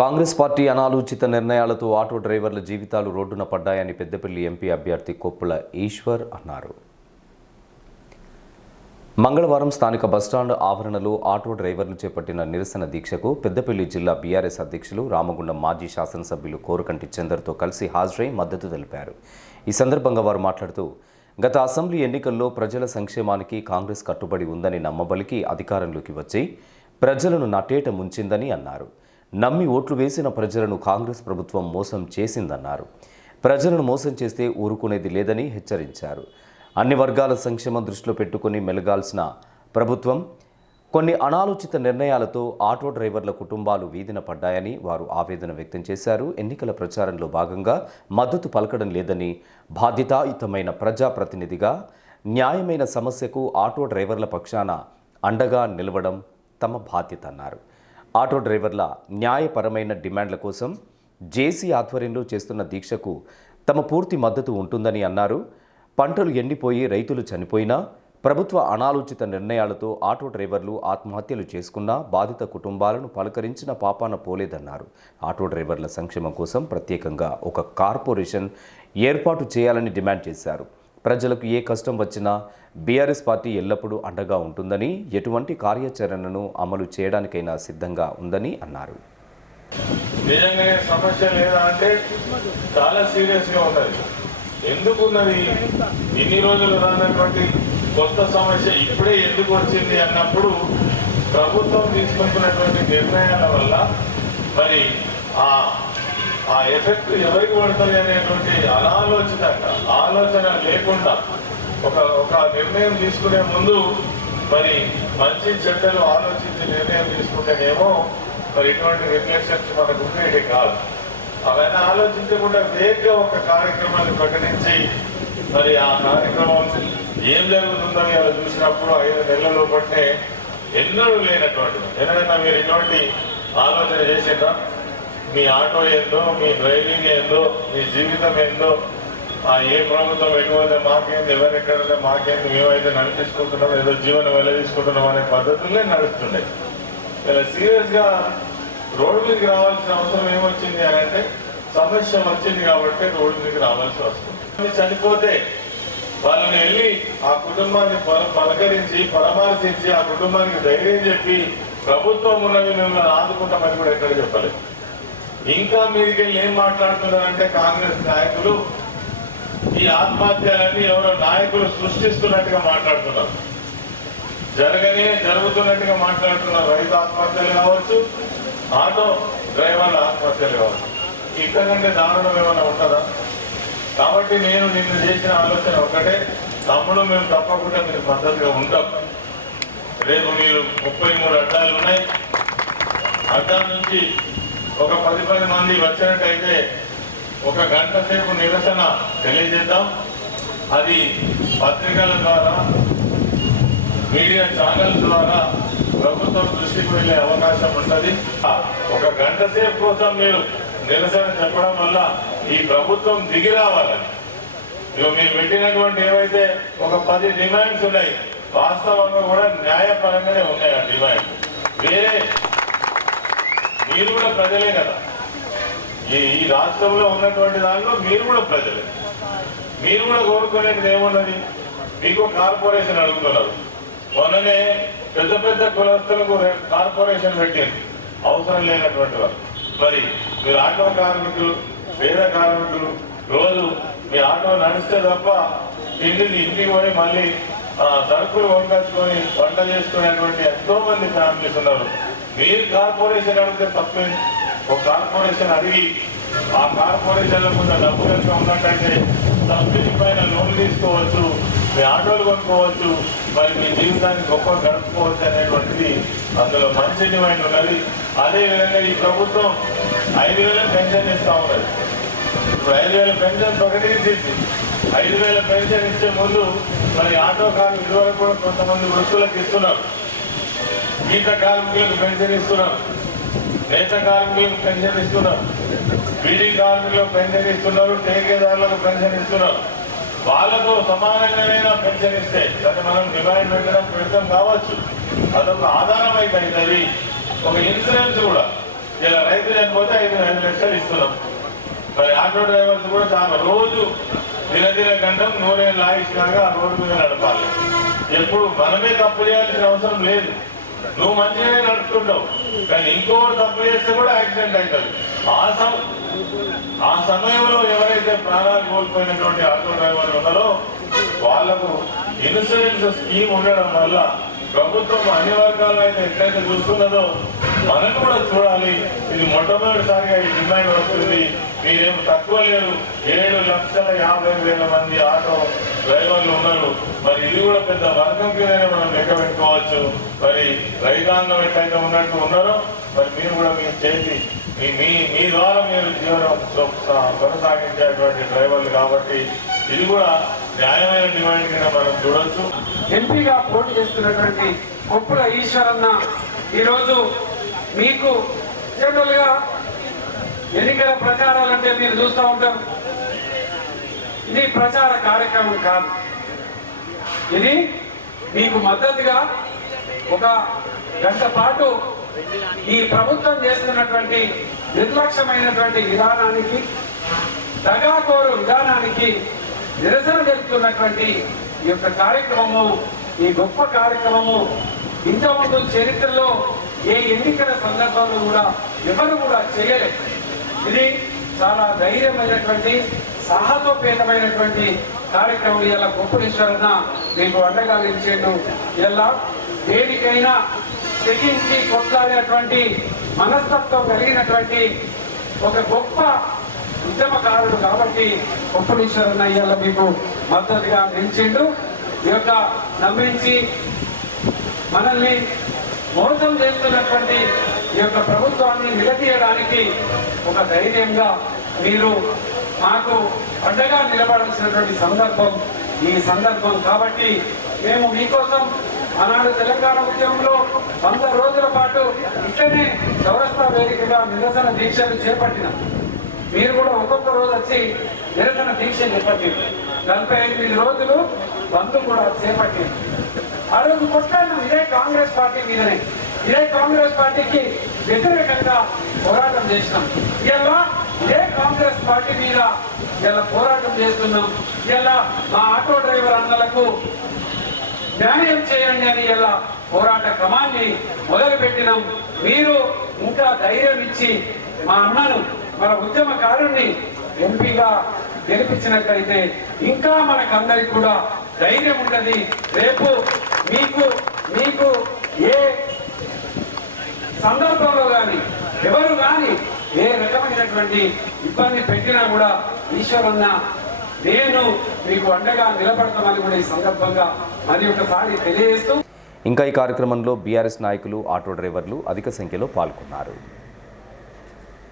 Congress party అనాలోచిత నిర్ణయాలతో auto డ్రైవర్ల జీవితాలు రోడ్డున పడ్డాయని పెద్దపల్లి ఎంపీ అభ్యర్థి కొప్పుల ఈశ్వర్ అన్నారు. మంగళవారం స్థానిక బస్టాండ్ ఆవరణలో ఆటో డ్రైవర్లు చేపట్టిన నిరసన దీక్షకు పెద్దపల్లి జిల్లా బీఆర్ఎస్ అధ్యక్షులు రామగుండం మాజీ శాసనసభ్యులు కోరకంటి చందర్తో కలిసి హాజరై మద్దతు తెలిపారు. ఈ సందర్భంగా వారు మాట్లాడుతూ గత అసెంబ్లీ ఎన్నికల్లో ప్రజల సంక్షేమానికి కాంగ్రెస్ కట్టుబడి ఉందని నమ్మబలికి అధికారంలోకి వచ్చి ప్రజలను నటేట ముంచిందని అన్నారు. నమ్మి ఓట్లు వేసిన ప్రజలను కాంగ్రెస్ ప్రభుత్వం మోసం చేసిందన్నారు. ప్రజలను మోసం చేస్తే ఊరుకునేది లేదని హెచ్చరించారు. అన్ని వర్గాల సంక్షేమం దృష్టిలో పెట్టుకుని మెలగాల్సిన ప్రభుత్వం కొన్ని అనాలోచిత నిర్ణయాలతో ఆటో డ్రైవర్ల కుటుంబాలు వీధిన పడ్డాయని వారు ఆవేదన వ్యక్తం చేశారు. ఎన్నికల ప్రచారంలో భాగంగా మద్దతు పలకడం లేదని బాధ్యతాయుతమైన ప్రజాప్రతినిధిగా న్యాయమైన సమస్యకు ఆటో డ్రైవర్ల పక్షాన అండగా నిలవడం తమ బాధ్యత అన్నారు. ఆటో డ్రైవర్ల న్యాయపరమైన డిమాండ్ల కోసం జేసీ ఆధ్వర్యంలో చేస్తున్న దీక్షకు తమ పూర్తి మద్దతు ఉంటుందని అన్నారు. పంటలు ఎండిపోయి రైతులు చనిపోయినా ప్రభుత్వ అనాలోచిత నిర్ణయాలతో ఆటో డ్రైవర్లు ఆత్మహత్యలు చేసుకున్నా బాధిత కుటుంబాలను పలకరించిన పాపాన పోలేదన్నారు. ఆటో డ్రైవర్ల సంక్షేమం కోసం ప్రత్యేకంగా ఒక కార్పొరేషన్ ఏర్పాటు చేయాలని డిమాండ్ చేశారు. ప్రజలకు ఏ కష్టం వచ్చినా బీఆర్ఎస్ పార్టీ ఎల్లప్పుడూ అండగా ఉంటుందని ఎటువంటి కార్యాచరణను అమలు చేయడానికైనా సిద్ధంగా ఉందని అన్నారు. నిజంగానే సమస్య లేదా అంటే చాలా సీరియస్గా ఉన్నది. ఎందుకు ఉన్నది ఇన్ని రోజులు రానటువంటి కొత్త సమస్య ఇప్పుడే ఎందుకు వచ్చింది అన్నప్పుడు ప్రభుత్వం తీసుకుంటున్నటువంటి నిర్ణయాల వల్ల మరి ఆ ఆ ఎఫెక్ట్ ఎవరికి పడుతుంది అనేటువంటి అనాలోచితంగా ఆలోచన లేకుండా ఒక ఒక నిర్ణయం తీసుకునే ముందు మరి మంచి చెడ్డలు ఆలోచించి నిర్ణయం తీసుకుంటేనేమో మరి ఇటువంటి రిఫ్లెక్షన్స్ మనకు ఉండేవి కాదు అవన్నీ ఆలోచించకుండా వేగంగా ఒక కార్యక్రమాన్ని ప్రకటించి మరి ఆ కార్యక్రమం ఏం జరుగుతుందో అలా చూసినప్పుడు ఐదు నెలల లోపట్నే ఎన్నడూ లేనటువంటిది. ఎన్నడైనా మీరు ఇటువంటి ఆలోచన చేసిండ్రా? మీ ఆటో ఏందో మీ డ్రైవింగ్ ఏందో మీ జీవితం ఏందో ఆ ఏ ప్రభుత్వం ఎటువంటి మాకేంది ఎవరెక్కడ మాకేంది మేమైతే నడిపించుకుంటున్నాం ఏదో జీవనం వెళ్ళ తీసుకుంటున్నాం అనే పద్ధతులే నడుస్తుండే ఇలా సీరియస్గా రోడ్డు మీదకి రావాల్సిన అవసరం ఏమొచ్చింది అని అంటే సమస్య వచ్చింది కాబట్టి రోడ్డు మీదకి రావాల్సి వస్తుంది. చనిపోతే వాళ్ళని వెళ్ళి ఆ కుటుంబాన్ని పల- పలకరించి పరామర్శించి ఆ కుటుంబానికి ధైర్యం చెప్పి ప్రభుత్వం ఉన్నది మిమ్మల్ని ఆదుకుంటామని కూడా ఎక్కడ చెప్పలేదు. ఇంకా మీదకి వెళ్ళి ఏం మాట్లాడుతున్నారంటే కాంగ్రెస్ నాయకులు? ఈ ఆత్మహత్యలన్నీ ఎవరో నాయకులు సృష్టిస్తున్నట్టుగా మాట్లాడుతున్నారు. జరగనే జరుగుతున్నట్టుగా మాట్లాడుతున్నారు రైతు ఆత్మహత్యలు కావచ్చు ఆటో డ్రైవర్ల ఆత్మహత్యలు కావచ్చు. ఇంతకంటే దారుణం ఏమైనా ఉంటుందా? కాబట్టి నేను నిన్న చేసిన ఆలోచన ఒకటే తమ్ముడు మేము తప్పకుండా మీరు మద్దతుగా ఉంటాం. రేపు మీరు ముప్పై మూడు అడ్డాలు ఉన్నాయి. అడ్డా నుంచి ఒక పది పది మంది వచ్చినట్టయితే ఒక గంట సేపు నిరసన తెలియజేద్దాం. అది పత్రికల ద్వారా మీడియా ఛానల్స్ ద్వారా ప్రభుత్వం దృష్టికి వెళ్ళే అవకాశం ఉంటుంది. ఒక గంట సేపు కోసం మీరు నిరసన చెప్పడం వల్ల ఈ ప్రభుత్వం దిగి రావాలని ఇక మీరు పెట్టినటువంటి ఏవైతే ఒక పది డిమాండ్స్ ఉన్నాయి వాస్తవంగా కూడా న్యాయపరంగానే ఉన్నాయి ఆ డిమాండ్ వేరే మీరు కూడా ప్రజలే కదా. ఈ ఈ రాష్ట్రంలో ఉన్నటువంటి దానిలో మీరు కూడా ప్రజలే. మీరు కూడా కోరుకునేది ఏమున్నది? మీకు కార్పొరేషన్ అడుగుతున్నారు. మొన్ననే పెద్ద పెద్ద కులస్తులకు కార్పొరేషన్ పెట్టింది అవసరం లేనటువంటి వారు. మరి మీరు ఆటో కార్మికులు పేద కార్మికులు రోజు మీ ఆటో నడిస్తే తప్ప తిండిని ఇంటికి పోయి మళ్ళీ సరుకులు కొనుకొచ్చుకొని వంట చేసుకునేటువంటి ఎంతో మంది ఫ్యామిలీస్ ఉన్నారు. మీరు కార్పొరేషన్ అడిగితే తప్పేంది ఒక కార్పొరేషన్ అడిగి ఆ కార్పొరేషన్లో కొంత డబ్బు కనుక ఉన్నట్టయితే సబ్సిడీ పైన లోన్ తీసుకోవచ్చు మీ ఆటోలు కొనుక్కోవచ్చు మరి మీ జీవితాన్ని గొప్ప గడుపుకోవచ్చు అనేటువంటిది అందులో మంచి డిమాండ్ ఉన్నది. అదేవిధంగా ఈ ప్రభుత్వం ఐదు వేల పెన్షన్ ఇస్తా ఉన్నది. ఇప్పుడు ఐదు వేల పెన్షన్ ప్రకటించింది ఐదు వేల పెన్షన్ ఇచ్చే ముందు మరి ఆటో కార్లు ఇదివరకు కూడా కొంతమంది వృత్తులకు ఇస్తున్నారు. గీత కార్మికులకు పెన్షన్ ఇస్తున్నాం. నేత కార్మికులకు పెన్షన్ ఇస్తున్నాం. బీడీ కార్మికులకు పెన్షన్ ఇస్తున్నారు. టేకేదారులకు పెన్షన్ ఇస్తున్నారు వాళ్ళతో సమానంగానైనా పెన్షన్ ఇస్తే దాన్ని మనం డిమాండ్ పెట్టడం పెడతాం కావచ్చు. అదొక ఆధారం అయితే అవుతుంది ఒక ఇన్సూరెన్స్ కూడా. ఇలా రైతు లేకపోతే ఐదు ఐదు లక్షలు ఇస్తున్నాం. మరి ఆటో డ్రైవర్స్ కూడా చాలా రోజు దినదిన గంటం నూరేళ్ళు లాగిస్తాగా ఆ రోడ్డు మీద నడపాలి. ఎప్పుడు మనమే తప్పు చేయాల్సిన అవసరం లేదు. నువ్వు మంచిగానే నడుపుతుంటావు కానీ ఇంకోటి తప్పు చేస్తే కూడా యాక్సిడెంట్ అవుతుంది. ఆ సమ ఆ సమయంలో ఎవరైతే ప్రాణాలు కోల్పోయినటువంటి ఆటో డ్రైవర్లు ఉన్నారో వాళ్ళకు ఇన్సూరెన్స్ స్కీమ్ ఉండడం వల్ల ప్రభుత్వం అన్ని వర్గాలు అయితే ఎట్లయితే చూస్తున్నదో మనం కూడా చూడాలి. ఇది మొట్టమొదటిసారిగా ఈ డిమాండ్ వస్తుంది. మీరేమి తక్కువ లేరు. ఏడు లక్షల యాభై వేల మంది ఆటో డ్రైవర్లు ఉన్నారు. మరి ఇది కూడా పెద్ద వర్గం కిందనే మనం లెక్క పెట్టుకోవచ్చు. మరి రైతాంగం ఎట్లయితే ఉన్నట్టు ఉన్నారో మరి మీరు కూడా మీరు చేసి మీ మీ మీ ద్వారా మీరు జీవనం కొనసాగించేటువంటి డ్రైవర్లు కాబట్టి ఇది కూడా న్యాయమైన డిమాండ్ కింద మనం చూడొచ్చు. ఎంపీగా పోటీ చేస్తున్నటువంటి కొప్పుల ఈశ్వరన్న ఈరోజు మీకు జనరల్ ఎన్నికల ప్రచారాలు అంటే మీరు చూస్తూ ఉంటారు. ఇది ప్రచార కార్యక్రమం కాదు. ఇది మీకు మద్దతుగా ఒక గంట పాటు ఈ ప్రభుత్వం చేస్తున్నటువంటి నిర్లక్ష్యమైనటువంటి విధానానికి దగాకోరు విధానానికి నిరసన తెలుపుతున్నటువంటి ఈ యొక్క కార్యక్రమము ఈ గొప్ప కార్యక్రమము ఇంతకుముందు చరిత్రలో ఏ ఎన్నికల సందర్భంలో కూడా ఎవరు కూడా చేయలేదు. ఇది చాలా ధైర్యమైనటువంటి సాహసోపేతమైనటువంటి కార్యక్రమం. ఇలా గొప్పనిస్తారన్న మీకు అండగా నిలిచేయడం ఇలా దేనికైనా తెగించి కొట్లాడేటువంటి మనస్తత్వం కలిగినటువంటి ఒక గొప్ప ఉద్యమకారుడు కాబట్టి గొప్పలీశ్వరన్న ఇవాళ మీకు మద్దతుగా నిలిచిండు ఈ యొక్క నమ్మించి మనల్ని మోసం చేస్తున్నటువంటి ఈ యొక్క ప్రభుత్వ నిలదీయడానికి ఒక ధైర్యంగా మీరు మాకు అండగా నిలబడాల్సినటువంటి సందర్భం ఈ సందర్భం కాబట్టి మేము మీకోసం ఆనాడు తెలంగాణ ఉద్యమంలో వంద రోజుల పాటు ఇక్కడనే చౌరస్తా వేదికగా నిరసన దీక్షలు చేపట్టినాం. మీరు కూడా ఒక్కొక్క రోజు వచ్చి నిరసన దీక్ష చేపట్టింది నలభై ఎనిమిది రోజులు బంధు కూడా చేపట్టింది ఆ రోజు కొట్లాడిన. ఇదే కాంగ్రెస్ పార్టీ మీదనే. ఇదే కాంగ్రెస్ పార్టీకి వ్యతిరేకంగా పోరాటం చేసినాం. ఇలా ఏ కాంగ్రెస్ పార్టీ మీద ఇలా పోరాటం చేస్తున్నాం? ఇలా మా ఆటో డ్రైవర్ అన్నలకు న్యాయం చేయండి అని ఇలా పోరాట క్రమాన్ని మొదలుపెట్టినాం. మీరు ఇంకా ధైర్యం ఇచ్చి మా అన్నను మన ఉద్యమకారుణ్ణి ఎంపీగా గెలిపించినట్లయితే ఇంకా మనకందరికి కూడా ధైర్యం ఉంటుంది. రేపు మీకు మీకు ఏ సందర్భంలో కానీ ఎవరు కానీ ఏ రకమైనటువంటి ఇబ్బంది పెట్టినా కూడా ఈశ్వరన్న నేను మీకు అండగా నిలబడతామని కూడా ఈ సందర్భంగా మరి ఒకసారి తెలియజేస్తూ ఇంకా ఈ కార్యక్రమంలో బీఆర్ఎస్ నాయకులు ఆటో డ్రైవర్లు అధిక సంఖ్యలో పాల్గొన్నారు.